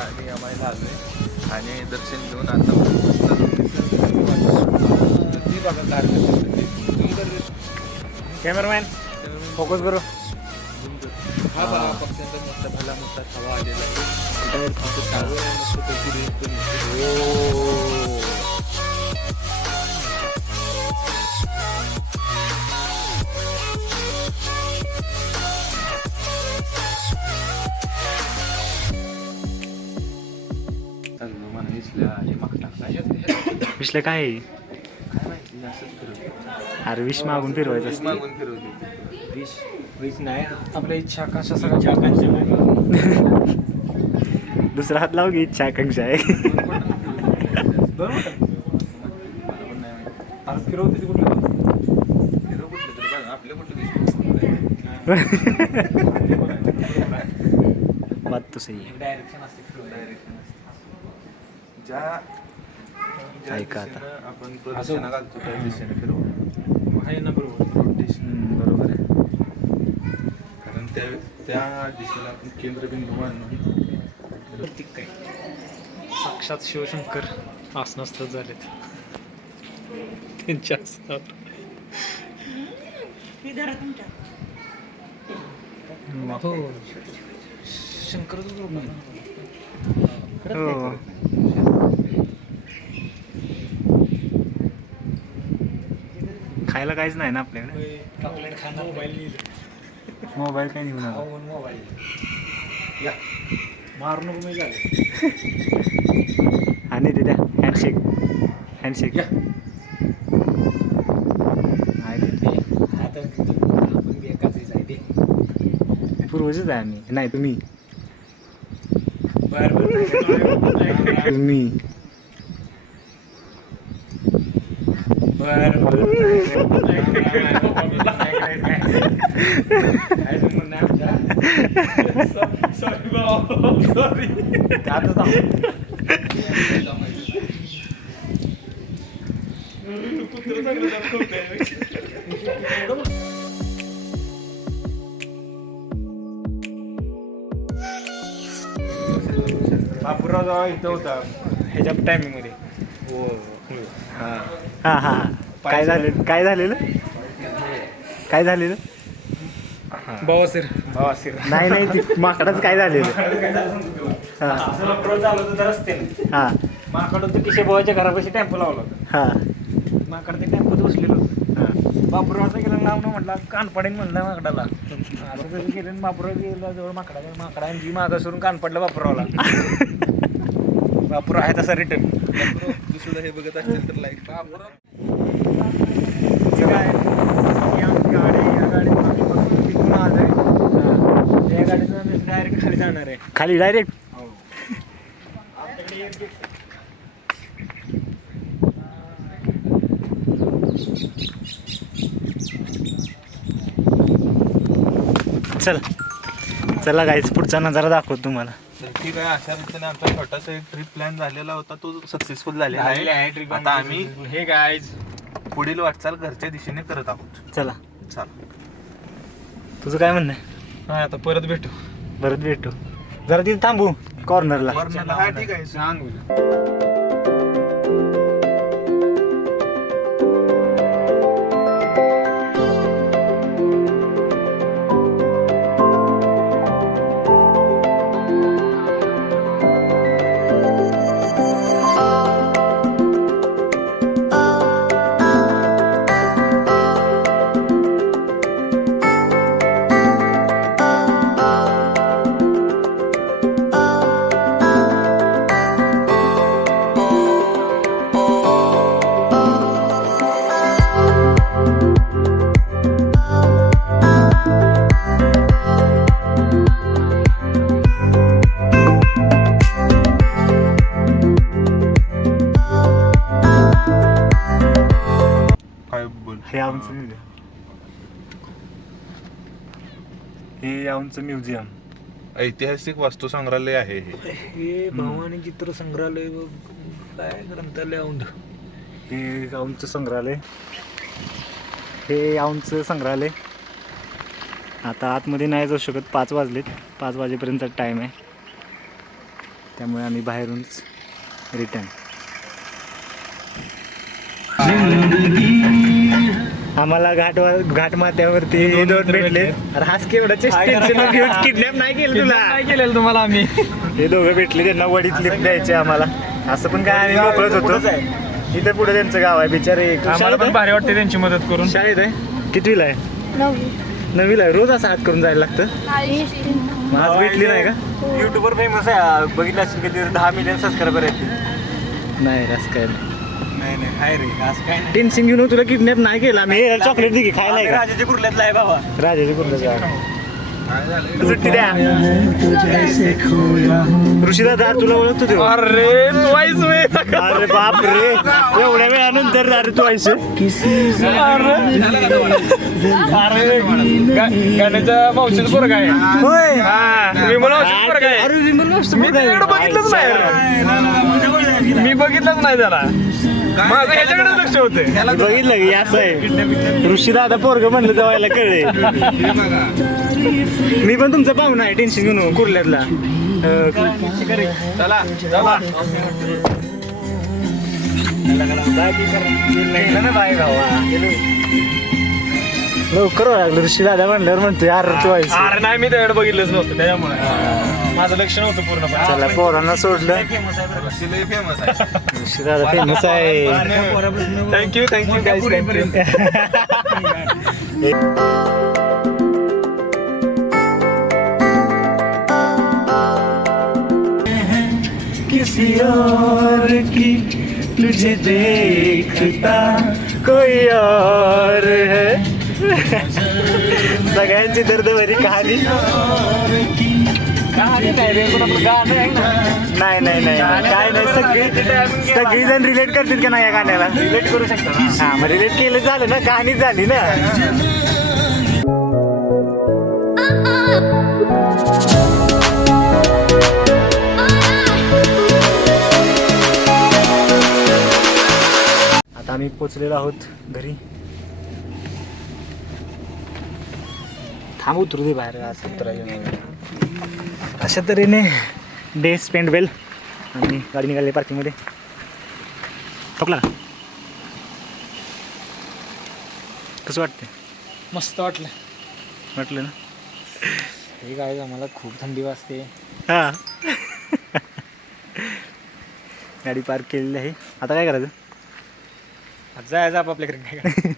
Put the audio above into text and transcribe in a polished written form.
आणि आम्हाला आलोय आणि दर्शन घेऊन आता कॅमेरामॅन फोकस करू. हा बघा पक्ष्यांचा मोठा भला मोठा हवा आलेला आहे. विषले काय आहे? अरे विष मागून फिरवायचं असतं. विष नाही आपल्या इच्छा आकांक्षा सगळ्या आकांक्षा दुसरा हात लाव की इच्छा आकांक्षा आहे. फिरवते कुठलं बात तो सही आहे. डायरेक्शन असते ऐका आता आपण प्रदर्शन घालतो त्या दिशेने फिरवू आहे ना बरोबर. बरोबर आहे. कारण त्या दिशेला आपण केंद्रबिंदू मानून काय साक्षात शिवशंकर आसनस्थ झालेत त्यांच्या आसनावर. हो शंकर हो खायला काहीच नाही ना आपल्याकडे. चॉकलेट खाणं मोबाईल मोबाईल काय निघून आला. मोबाईल या मारू नको मी झाले. आणि ते द्या हँडशेक हँडशेक या आता आपण एकाच आहे ते पूर्वजच आहे आम्ही. नाही तुम्ही बरं तुम्ही सॉरी बाबा सॉरी. बापूराव जेव्हा इथं होता ह्याच्या टायमिंग मध्ये हो हां हां काय झालेलं काय झालेलं काय झालेलं बवासीर नाही नाही ती माकडाच काय झालेलं. हां झालं होतं रस्त्याने हां माकड होतं किशे भावाच्या घरापाशी टेम्पो लावला होता. हां माकड ते टेम्पोत बसलेलं होतं. हां बापूरावचं गेलं नाव न म्हटलं कानपडेन म्हणलं माकडाला. असं कसं गेलं बापूराव गेला जवळ माकडाने जी मागं सोडून कान पडलं बापूरावला. बापूराव आहे तसा रिटर्न. सुद्धा हे बघत असेल तर लाईक काय गाडी या गाडीत आम्ही बसून तिथून आलोय. या गाडीतून डायरेक्ट खाली जाणार आहे. खाली डायरेक्ट. हो चल चला गाईच पुढचा नजारा दाखवतो तुम्हाला. तर ठीक आहे. अशा रीतीने आमचा छोटासा एक ट्रिप प्लॅन झालेला होता तो सक्सेसफुल झालेला आहे. आता आम्ही हे गाईज पुढील वाटचाल घरच्या दिशेने करत आहोत. चला चला तुझं काय म्हणणं आहे? हा आता परत भेटू. परत भेटू. जरा तिथे थांबू कॉर्नरला. हा ठीक आहे. सांग हे आमचं म्युझियम. हे आमचं म्युझियम. ऐतिहासिक वस्तू संग्रहालय आहे हे. हे भवानी चित्र संग्रहालय काय ग्रंथालय औंध. हे आमचं संग्रहालय. हे आमचं संग्रहालय. आता आतमध्ये नाही जाऊ शकत, 5 वाजलेत. 5 वाजेपर्यंतचा टाईम आहे, त्यामुळे आम्ही बाहेरूनच रिटर्न. आम्हाला घाट माथ्यावरती 2 भेटले. अरे हाच केवढा किडनॅप नाही केलं तुला. काय केलेलं तुम्हाला आम्ही. हे दोघं भेटले, त्यांना वडीत लिफ्ट द्यायचे आम्हाला. असं पण काय आम्ही मोकळत होतो. इथे पुढे त्यांचं गाव आहे बिचारे. आम्हाला पण भारी वाटते त्यांची मदत करून. शाळेत आहे. कितवीला आहे? 9वीला आहे. रोज असं हात करून जायला लागतं. मग आज भेटली नाही का? युट्यूबवर फेमस आहे, बघितलं असेल किती 10 मिलियन सबस्क्रायबर आहेत. नाही असं काय नाही आहे रे, असं काय नाही. टेन्शन घेऊन तुला किडनॅप नाही केला आम्ही. चॉकलेट दे की खायला आहे का? राजाच्या कुर्ल्यातला आहे बाबा. राजाची कुठलं सुट्टी द्या. ऋषी दादा तुला ओळखतो ते. अरे तू आहेस व्हय. अरे बाप रे, एवढ्या वेळानंतर अरे तू आहेस. गाण्याच्या मावशीचं पोरग आहे. होय. विमल मावशीचं पोरग आहे. अरे विमल मावशी मी त्याच्याकडे बघितलंच नाही. मी बघितलंच नाही त्याला. माझं ह्याच्याकडे लक्ष होते. बघितलं की असं आहे. ऋषी दादा पोरग म्हणलं तेव्हा कळले. मी पण तुमचा पाहुणा आहे, टेन्शन घेऊन नको, कुर्ल्यातला. चला ना बाय भावा. लवकर लागलं. ऋषी दादा म्हणल्यावर म्हणतोय अरे तू आहेस. अरे नाही, मी त्याच्याकडे बघितलंच नव्हतं, त्याच्यामुळे माझं लक्ष नव्हतं पूर्णपणे. चला पोरांना सोडलं. फेमस आहे. ऋषी दादा फेमस आहे. थँक्यू गाईज, किसी और की तुझे देखता कोई और है. सगळ्यांची दर्दभरी कहाणी. कहाणी नाही रे, पण आपलं गाणं आहे ना. नाही काय नाही. सगळी जण रिलेट करतील का नाही या गाण्याला? रिलेट करू शकता ना. हा मग रिलेट केलं झालं ना, कहाणी झाली ना. आता आम्ही पोचलेलो आहोत घरी. थांब उतरू दे बाहेर. असं उतरायला नाही. अशा तऱ्हेने डे स्पेंड वेल. आम्ही गाडी निघाली पार्किंगमध्ये. ठोकला का? कसं वाटतं? मस्त वाटलं. वाटलं ना. हे काय, आम्हाला खूप थंडी वाजते. हां. गाडी पार्क केलेली आहे. आता काय करायचं? जायचं आपापल्याकडे. काय